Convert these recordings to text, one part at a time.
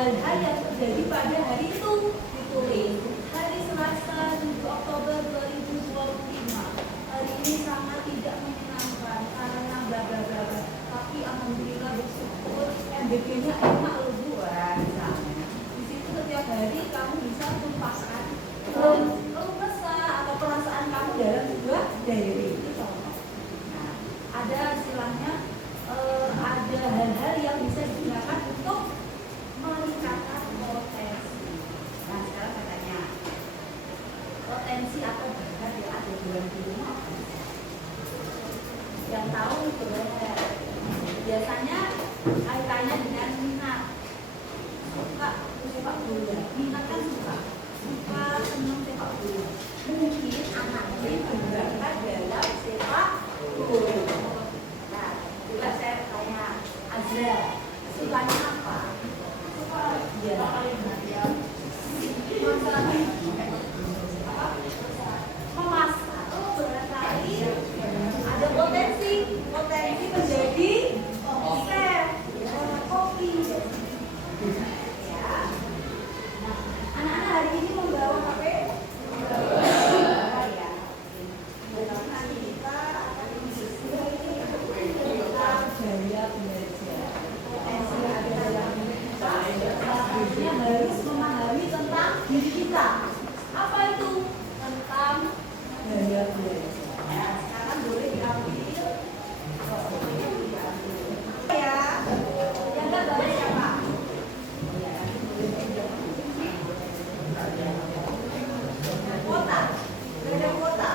hal-hal yang terjadi pada hari itu ditulis. Hari Selasa 7 Oktober 2025. Hari ini sangat tidak menyenangkan karena bla bla bla bla. Tapi alhamdulillah bersyukur MBG-nya enak loh Bu. Misalnya di situ setiap hari kamu bisa tumpahkan keluh kesah atau perasaan kamu dalam sebuah diary. Itu contoh. Nah, ada istilahnya ada hal-hal yang bisa digunakan untuk meningkatkan potensi. Nah, sekarang katanya potensi atau bakat yang ada dalam dirimu apa? Yang tahu boleh. Biasanya kaitannya dengan minat. Suka sepak bola. Minat kan suka senang sepak bola. Mungkin anak ini berbakat dalam sepak bola. Nah, bila saya tanya Azra, sukanya apa? Suka dia memasak. Oh, barangkali ada potensi menjadi chef kopi. Ya. Nah, anak-anak hari ini membawa HP. Ya. Nanti kita akan diskusi tentang gaya belajar. Potensi ada dalam diri kita. Selanjutnya harus memahami tentang diri kita. Apa itu? Tentang gaya belajar. Ya, sekarang boleh diambil. Ya, yang enggak bawa siapa? Ya, kota, ada kota.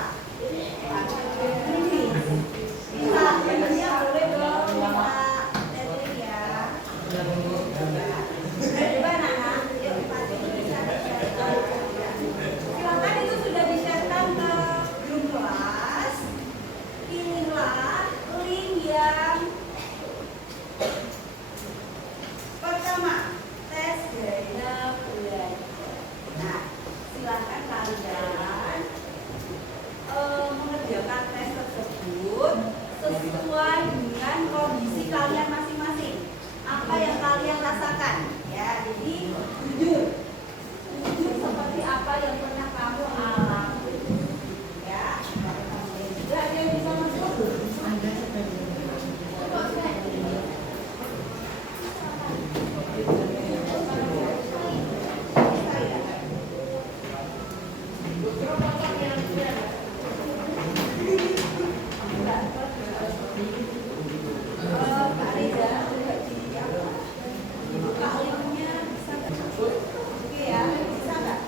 Ini bisa, ya boleh dong, Pak Tetri ya. Coba anak-anak, yuk Pak Tetri bisa share. Silakan itu sudah di-share-kan ke grup kelas. Pilihlah link yang pertama, tes gaya belajar. Nah, silakan kalian mengerjakan tes tersebut sesuai dengan kondisi kalian masing-masing. Apa yang kalian rasakan? Ya, jadi jujur seperti apa yang pernah kamu alami. Ya, tidak ada yang bisa masuk. Oke ya, bisa nggak?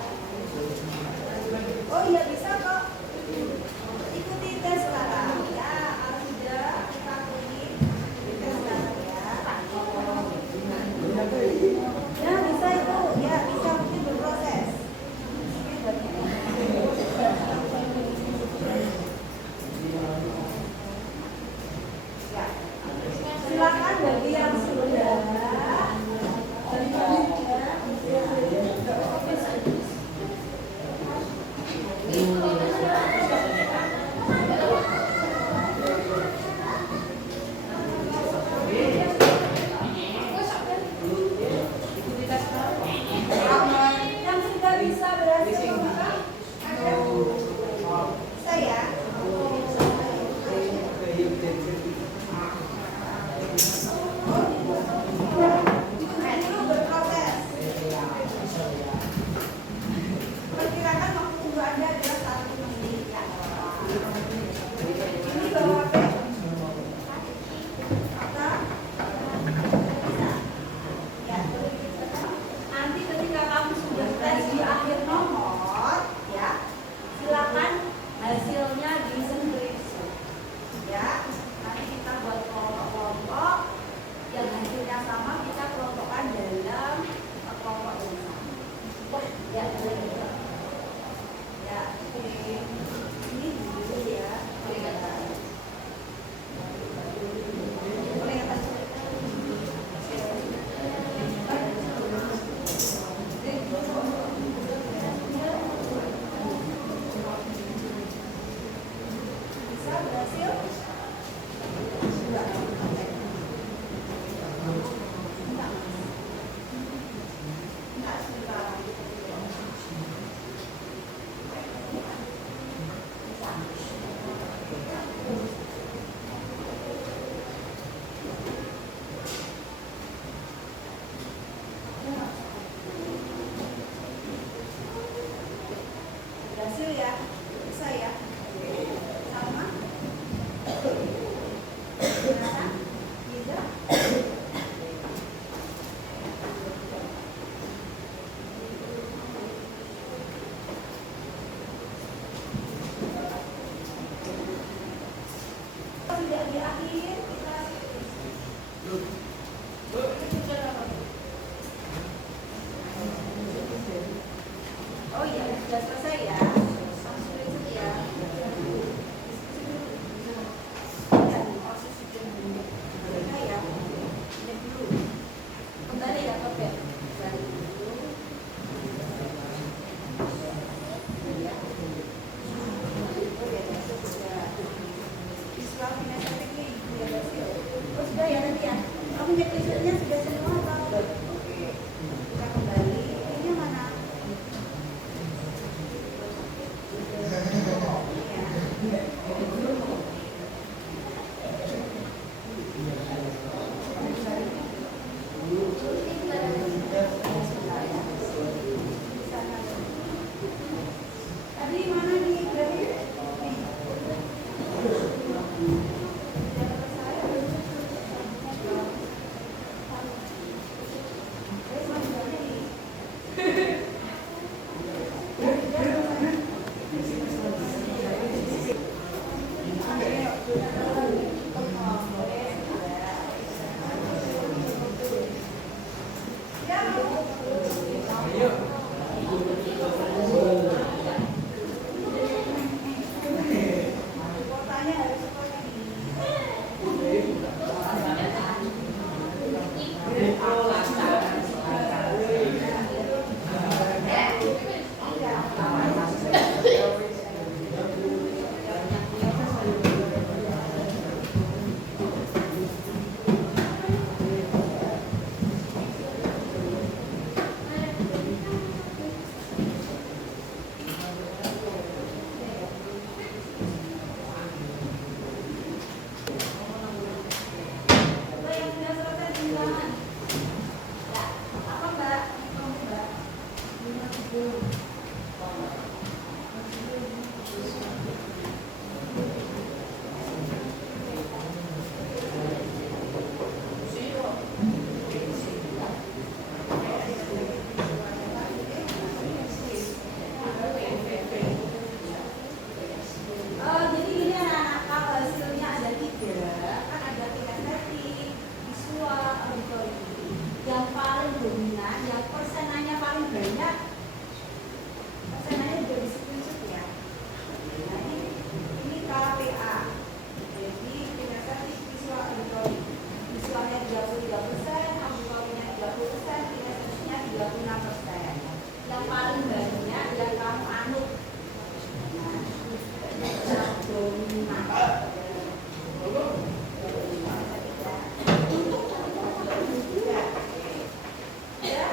Ya.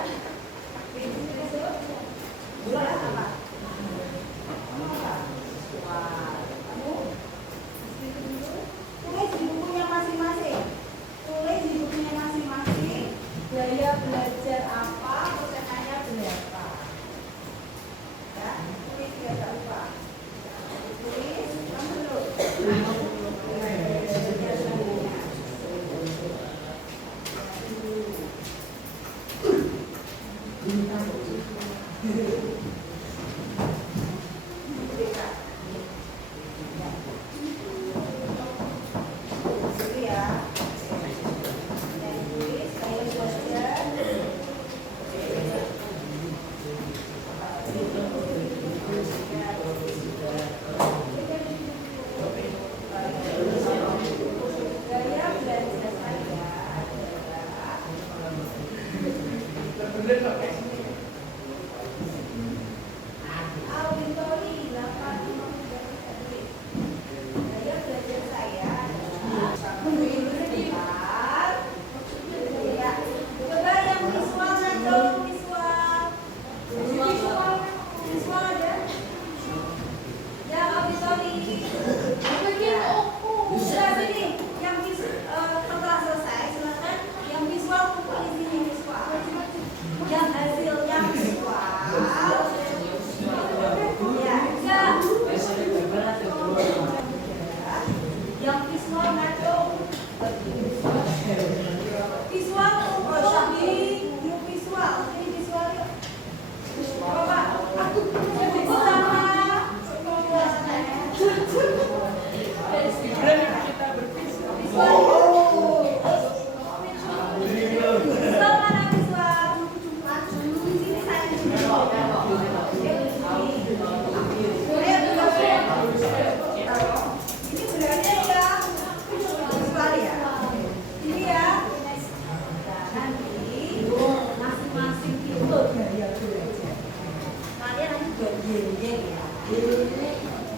Dua apa? Tulis di bukunya masing-masing. Tulis di bukunya masing-masing. Gaya belajar apa? Persenannya berapa? Ya, tulis ya, tak lupa. Tulis, kamu dulu.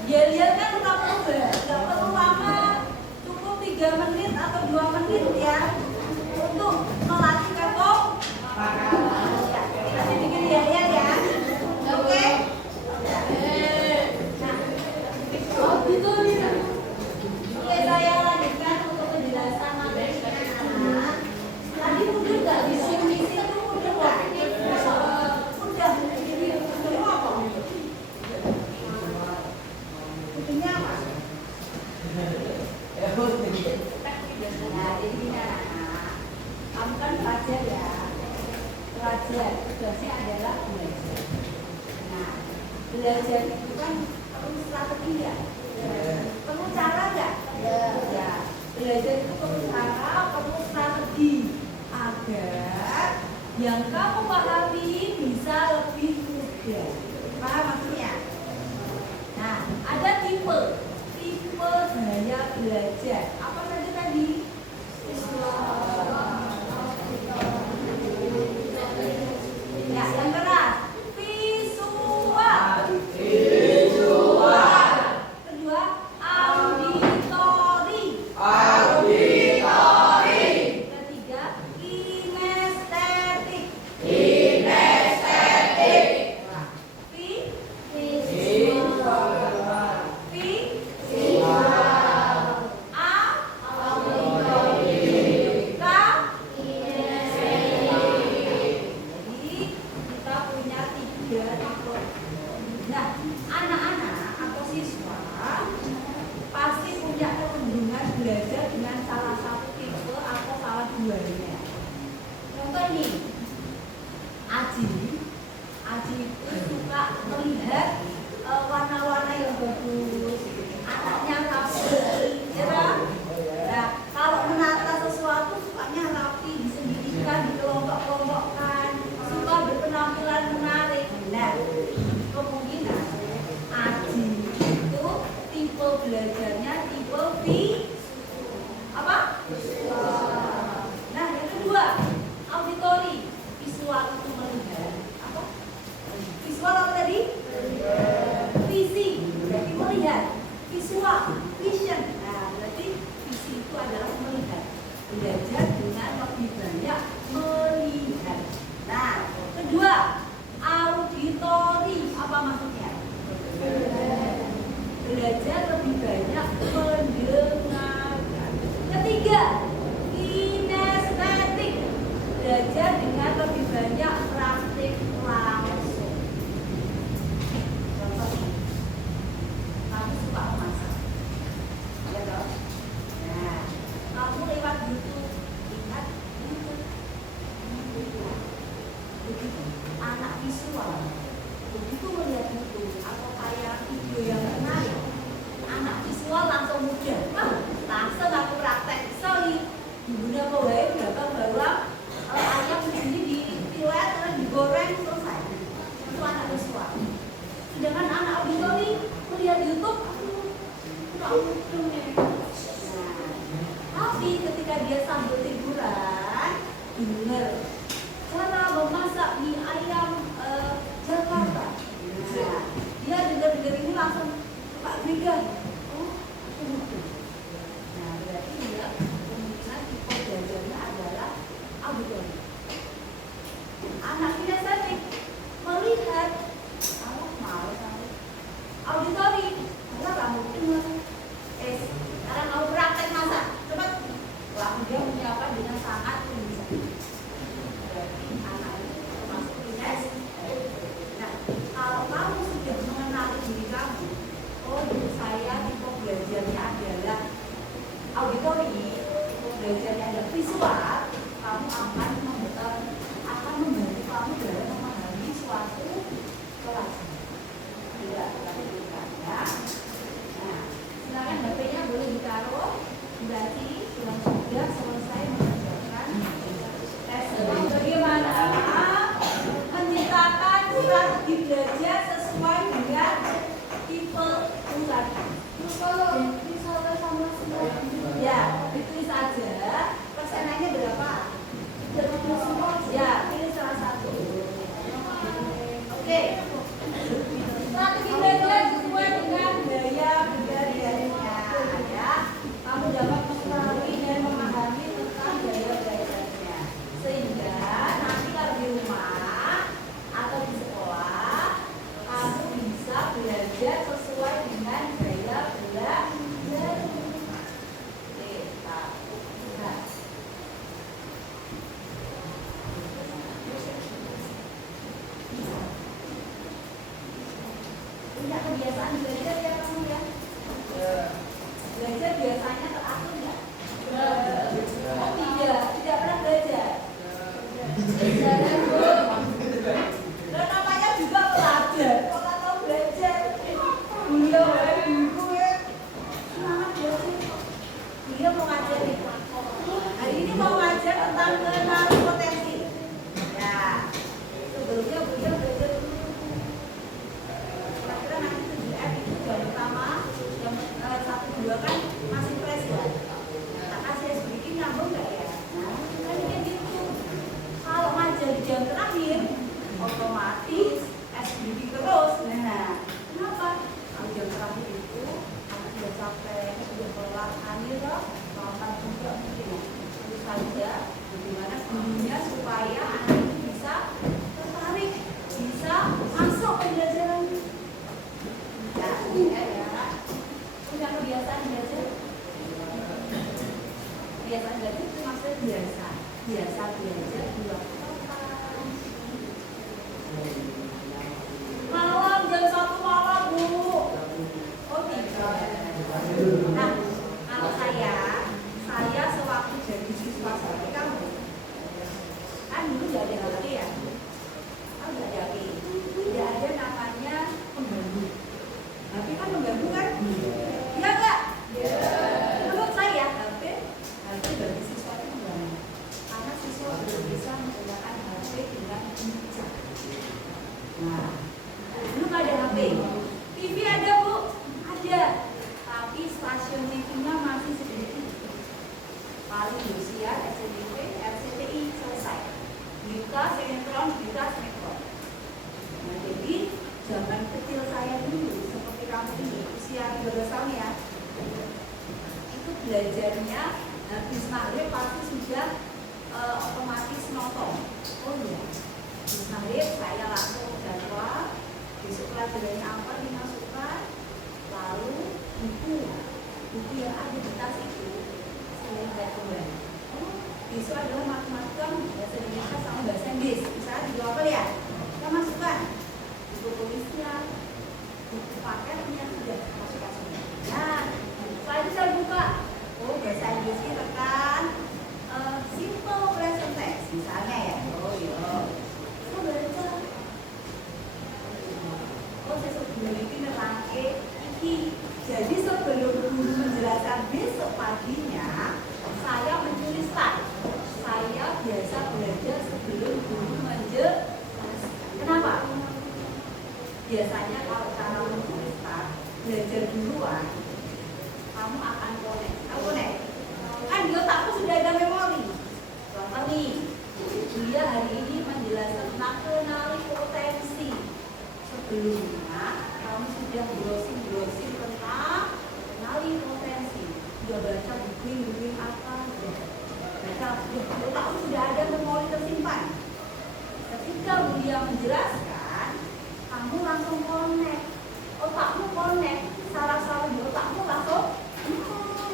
Yel-yel kan nggak perlu lama, cukup 3 menit atau 2 menit ya untuk melatih kepong. Nanti bikin yel-yel ya, oke? Oke, saya lanjutkan untuk penjelasan materinya. Tadi udah nggak misi itu udah nggak? Udah. Ini apa? Itunya apa? Nah, jadi gini anak-anak, kamu kan pelajar ya. Pelajar, tugasnya adalah belajar. Nah, belajar itu kan perlu strategi ya. Perlu cara nggak? Ya. Belajar itu perlu cara, perlu strategi agar yang kamu pahami bisa lebih mudah. Paham maksudnya? Nah, ada tipe gaya belajar. Apa saja tadi? Ya, yang keras. Visual. Kedua, auditori. Ketiga, kinestetik. Nah, anak-anak atau siswa pasti punya kecenderungan belajar dengan salah satu tipe atau salah duanya. Contoh ini, Aji itu suka melihat warna-warna yang bagus, anaknya rapi, ya kan? Nah, kalau menata sesuatu sukanya rapi, disendirikan, dikelompok-kelompokkan, suka berpenampilan menarik. Nah, kemungkinan Aji itu tipe belajarnya tipe visual. Nah, yang kedua, auditori. Visual itu melihat apa? Visual apa tadi? Visi, berarti melihat. Visual, vision. Nah, berarti visi itu adalah melihat. Belajar dengan lebih banyak melihat. Nah, Dua, auditori. Apa maksudnya? Belajar lebih banyak mendengarkan. Ketiga, kinestetik. Belajar dengan lebih banyak praktik langsung. Contoh nih, kamu suka memasak, ya dong? Nah, kamu lewat YouTube, ingat YouTube. Begitu anak visual, begitu melihat YouTube atau kayak video yang menarik, anak visual langsung mudah. Langsung aku praktek. Sorry, bunda mau berapa bawang ayam di sini dipilet terus digoreng selesai. Itu anak visual. Sedangkan anak auditori melihat YouTube, nggak mungkin nih. Tapi ketika dia sambil tiduran, dengar cara memasak mie ayam Jakarta. Nah, dia dengar ini langsung Pak Mega. Oh, itu. Nah, berarti dia kemungkinan tipe belajarnya adalah auditori. Anak kinestetik melihat, kalau mau sampai auditori, kalau kamu dengar, sekarang kamu praktek masak, cepat. Lalu dia menyiapkan dengan sangat lincah. Berarti anak itu termasuk kinestetik. Nah, kalau kamu sudah mengenali diri kamu, oh saya tipe belajarnya adalah auditori, tipe belajarnya adalah visual, kamu akan membantu kamu dalam memahami suatu pelajaran. Tidak terlalu ya. Nah, silakan HP-nya boleh ditaruh. Berarti sudah selesai mengerjakan tes. Bagaimana menciptakan strategi belajar sesuai dengan tipe ulangan? Kalau misalnya sama semua, ya ditulis aja. Persenannya berapa? Ya, pilih salah satu. Oke. Strategi belajar sesuai dengan gaya belajarnya. Ya, kamu dapat mengetahui dan memahami tentang gaya belajarnya. Sehingga nanti kalau di rumah atau di sekolah, kamu bisa belajar sesuai dengan gaya belajar. Oke, nah. Punya kebiasaan belajar ya kamu ya? Belajar biasanya teratur nggak? Oh tidak pernah belajar. Dan namanya juga pelajar. Kok nggak tahu belajar? Guru ya. Semangat belajar. Dia mau ngajar nih. Hari ini mau ngajar tentang mengenali potensi. Ya, sebelumnya beliau belajar dulu. Kira-kira nanti 7F itu jam pertama, jam 1-2 kan masih fresh ya. Tak kasih sedikit nyambung nggak ya? Nah, kan kayak gitu. Kalau ngajar di jam terakhir, otomatis SBB terus. Nah, kenapa? Kalau jam terakhir itu anak sudah capek, sudah lelah, loh, makan juga mungkin ya. Terus saja, bagaimana gurunya supaya anak itu bisa tertarik, bisa masuk ke pelajaran. Nah, ya, punya kebiasaan belajar. Kebiasaan belajar itu maksudnya biasa belajar di waktu kapan? Malam jam 1 malam Bu. Oh tidak. Nah, kalau saya sewaktu jadi siswa seperti kamu, kan dulu tidak ada HP ya? Kan tidak ada HP, tidak ada namanya pengganggu. HP kan mengganggu kan? Iya nggak? Menurut saya HP bagi siswa itu mengganggu. Karena siswa belum bisa menggunakan HP dengan bijak. Nah, belum ada HP. TV ada Bu? Ada. Tapi stasiun TV-nya masih sedikit. Paling usia SCTV, RCTI selesai. Berita sinetron. Nah, jadi zaman kecil saya dulu seperti kamu ini usia 12 tahun ya, itu belajarnya habis maghrib pasti sudah otomatis nonton. Oh iya, habis maghrib saya langsung jadwal besok pelajarannya apa dimasukkan, lalu buku yang ada di tas itu saya lihat kembali. Oh, besok adalah matematika, bahasa Indonesia sama bahasa Inggris. Misalnya di apa ya? Kita masukkan buku tulisnya, buku paketnya sudah masukkan semua. Nah, setelah itu saya buka. Oh, bahasa Inggrisnya tekan simple present tense misalnya ya. Oh iya. Saya baca. Oh, saya sebelum ini nerangke iki. Jadi sebelum guru menjelaskan besok paginya, saya mencuri start. Saya biasa belajar sebelum guru menjelaskan. Kenapa? Biasanya kalau cara mencuri start, belajar duluan, kamu akan connect. Kan di otakku sudah ada memori. Contoh nih, dia hari ini menjelaskan tentang kenali potensi. Sebelumnya kamu sudah browsing tentang kenali potensi. Sudah baca buku apa? Baca di otakku sudah ada memori tersimpan. Ketika dia menjelaskan, kamu langsung connect. Otakmu connect, salah-salah di otakmu langsung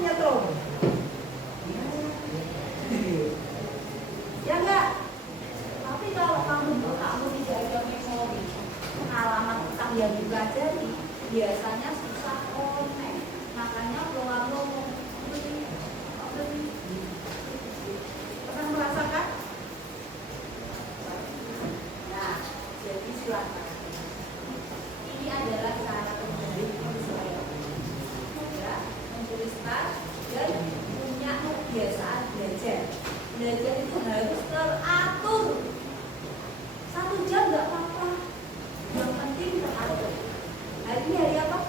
nyetrum. Ya enggak? Tapi kalau kamu di otakmu tidak ada memori pengalaman tentang yang dipelajari, biasanya susah connect. Makanya kalau ngomong pernah merasakan? Nah, jadi silakan. Ini adalah cara terbaik penyesuaian. Ya, mencuri start dan punya kebiasaan belajar. Belajar itu harus teratur. 1 jam nggak apa-apa. Yang penting teratur. Hari ini hari apa?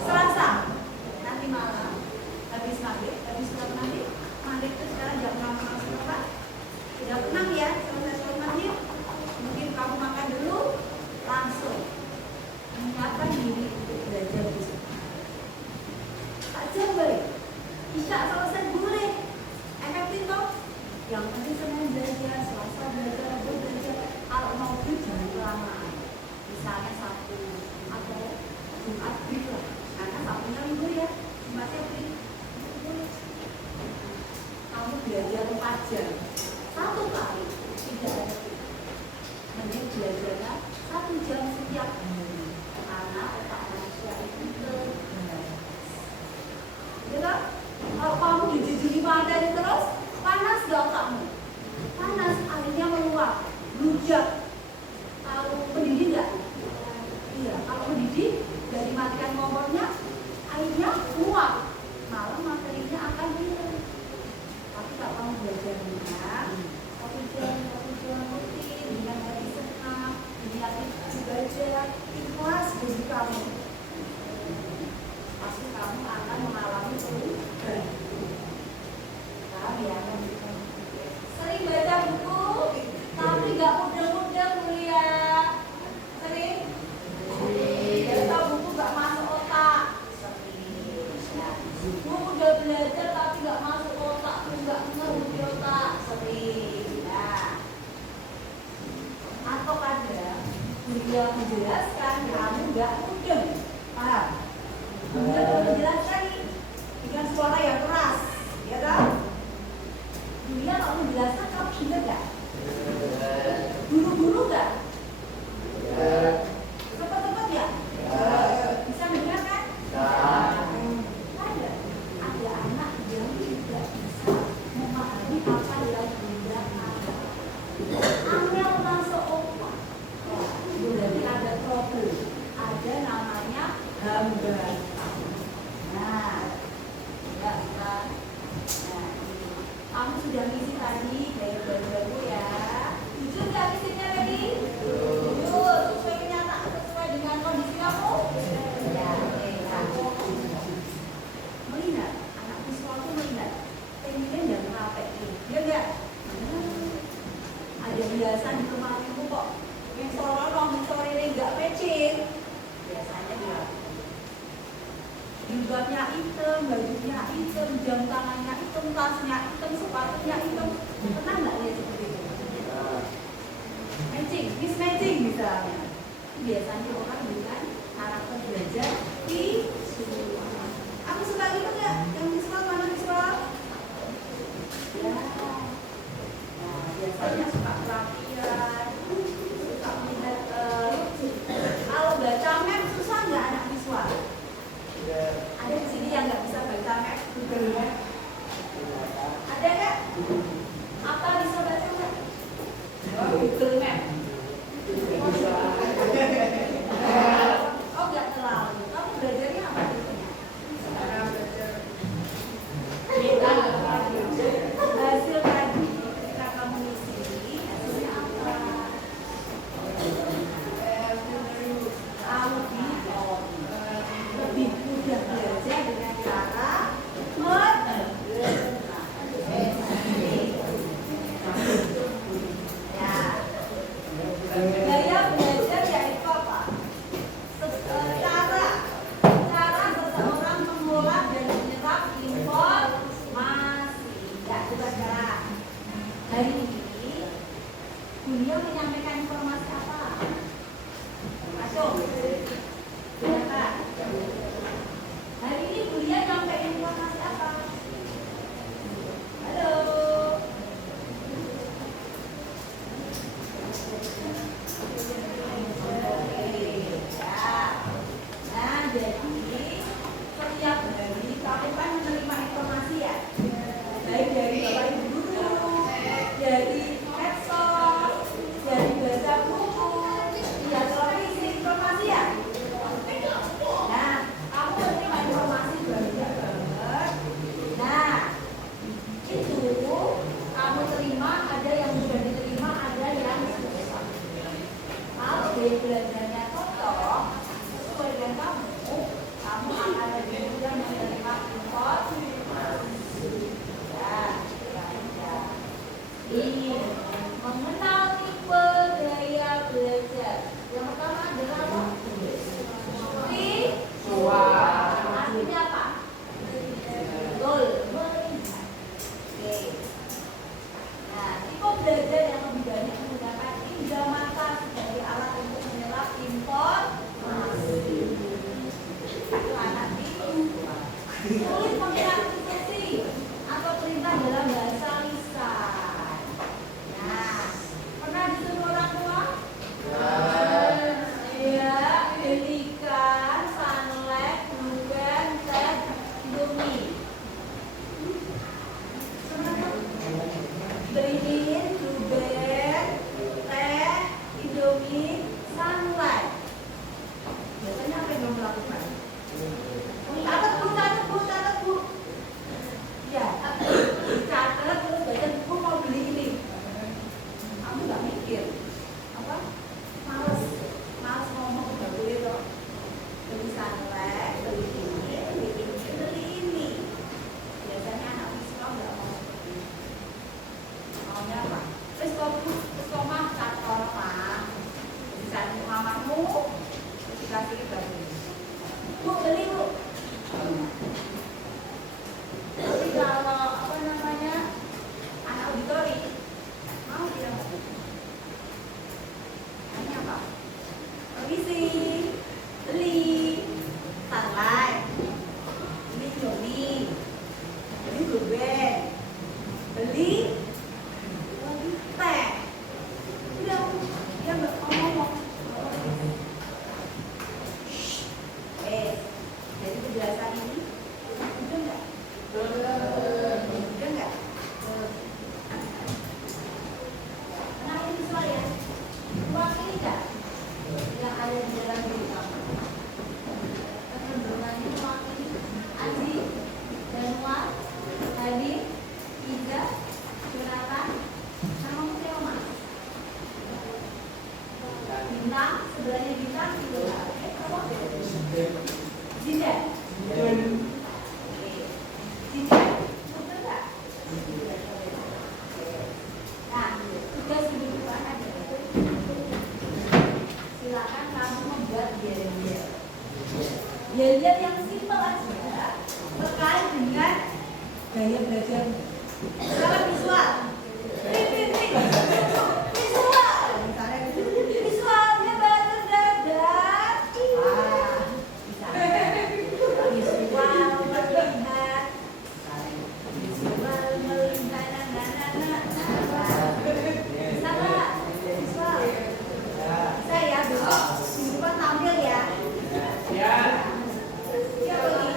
Selasa. Nanti malam habis maghrib, maghrib itu sekarang jam 6 berapa? Sudah tenang ya, selesai sholat maghrib. Mungkin kamu makan dulu, langsung menyiapkan diri untuk belajar besok. Tak jam balik. Isya selesai boleh. Efektif toh? Yang penting Senin belajar, Selasa belajar, Rabu belajar. Kalau mau break jangan kelamaan. Misalnya Sabtu atau Jumat break lah. Karena Sabtunya libur ya, Jumatnya break. Kamu belajar 4 jam, 1 kali tidak ada break. Mending belajarnya 1 jam setiap hari. Karena otak manusia itu terbatas. Gitu? Kalau kamu dijejeli materi terus, panas gak otakmu? Panas, airnya meluap, bludak. Kalau mendidih gak? Iya, kalau mendidih, dari matikan kompornya, airnya meluap. Malah materinya akan hilang. Tapi kalau kamu belajarnya, 1 jam rutin, dengan hati senang, diniatin belajar, ikhlas bagi kamu. Pasti kamu akan mengalami perubahan. Paham ya? Sering baca buku, tapi gak mudeng-mudeng kuliah. Sering? Baca buku gak masuk otak. Sering. Buku udah belajar tapi gak masuk otak, gak ngerti otak. Sering. Nah. Atau kadang dia menjelaskan kamu gak mudeng. Paham? Kemudian kalau menjelaskan dengan suara yang keras, ya kan? Dia kalau menjelaskan kamu ingat gak? Guru-guru gak? Cepat-cepat ya? Bisa mendengar kan? Ada anak yang tidak bisa memahami apa yang dia katakan. Angel masuk otak. Berarti ada problem. Ada namanya hambatan. Nah, ya kan? Nah, kamu sudah ngisi tadi dari baru ya. Jujur nggak ngisinya tadi? Jujur, sesuai kenyataan, sesuai dengan kondisi kamu. Ya, melihat anak visual itu melihat pengen dan merapekin, ya enggak? Ada biasan di rumah ibu kok yang sore nggak pecing. Biasanya dia jilbabnya hitam, bajunya hitam, jam tangannya hitam, tasnya hitam, sepatunya hitam. Pernah nggak lihat seperti itu? mismatching misalnya. Biasanya orang bukan karakter belajar visual. Aku suka gitu nggak? Yang visual mana visual? Ya. Nah, biasanya suka perhatian, suka melihat. Kalau baca map susah nggak anak visual? Ada di sini yang nggak bisa baca map Google Map? Ada nggak? Apa bisa baca nggak? Google Map. Oh nggak terlalu. Kamu belajarnya apa biasanya? Hasil tadi ketika kamu isi hasilnya apa? Lebih mudah belajar dengan cara gaya belajar yaitu apa? Cara seseorang mengolah dan menyerap informasi. Ya, coba cara. Hari ini beliau menyampaikan informasi apa? Masuk. Silakan. Hari ini beliau menyampaikan informasi apa? Halo. Nah, jadi setiap hari kamu kan menerima informasi ya, baik dari bapak ibu guru, dari medsos, dari baca buku, ya televisi informasi ya. Nah, kamu menerima informasi banyak banget. Nah, itu kamu terima, ada yang sudah diterima, ada yang susah. Kalau belajarnya cocok sesuai dengan kamu akan lebih mudah menerima informasi. Ya. Ini mengenal tipe gaya belajar. Yang pertama adalah apa? Visual. Artinya apa? Betul, melihat. Oke. Nah, tipe belajar yang lebih banyak menggunakan indera mata sebagai alat untuk menyerap informasi. Itu anak itu sulit mengira instruksi atau perintah dalam bahasa lisan. Nah, pernah disuruh orang tua? Iya, belikan Sunlight, Blueband, dan Indomie. Beliin Blueband, teh, Indomie, Sunlight. Biasanya apa yang kamu lakukan? Catat bu. Ya, catat terus baca buku mau beli ini. Kamu nggak mikir apa? Males ngomong nggak boleh loh. Beli Sunlight, beli ini. Biasanya anak visual nggak mau seperti itu. Maunya apa? Terus mah catat mah. Bisa mamamu, dikasih baju. Bu beli bu. Tapi kalau apa namanya anak auditori mau dia nggak? Ini apa? Permisi, beli Sunlight, beli Indomie, beli Blueband, beli teh. Udah, dia nggak ngomong. Jadi penjelasan ini udah nggak? Udah nggak? Nah ini visual ya. Wakili nggak yang ada di dalam diri kamu? Kecenderungannya mewakili Aji, Januar, Hadi, Iza, Jonathan, sama siapa mas? Bintang, sebelahnya bintang gitu lah. Jinda. Jinda. Betul nggak? Nah, tugas minggu depan ada. Silakan kamu membuat yel-yel. Yel-yel yang simpel aja terkait dengan gaya belajar. Silakan visual. Visual. Misalnya gitu. Minggu depan tampil ya. Ya. Siapa lagi?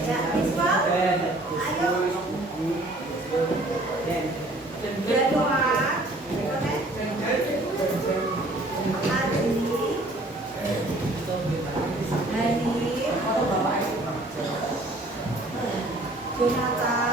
Ya, visual. Ayo. Januar. Jonathan.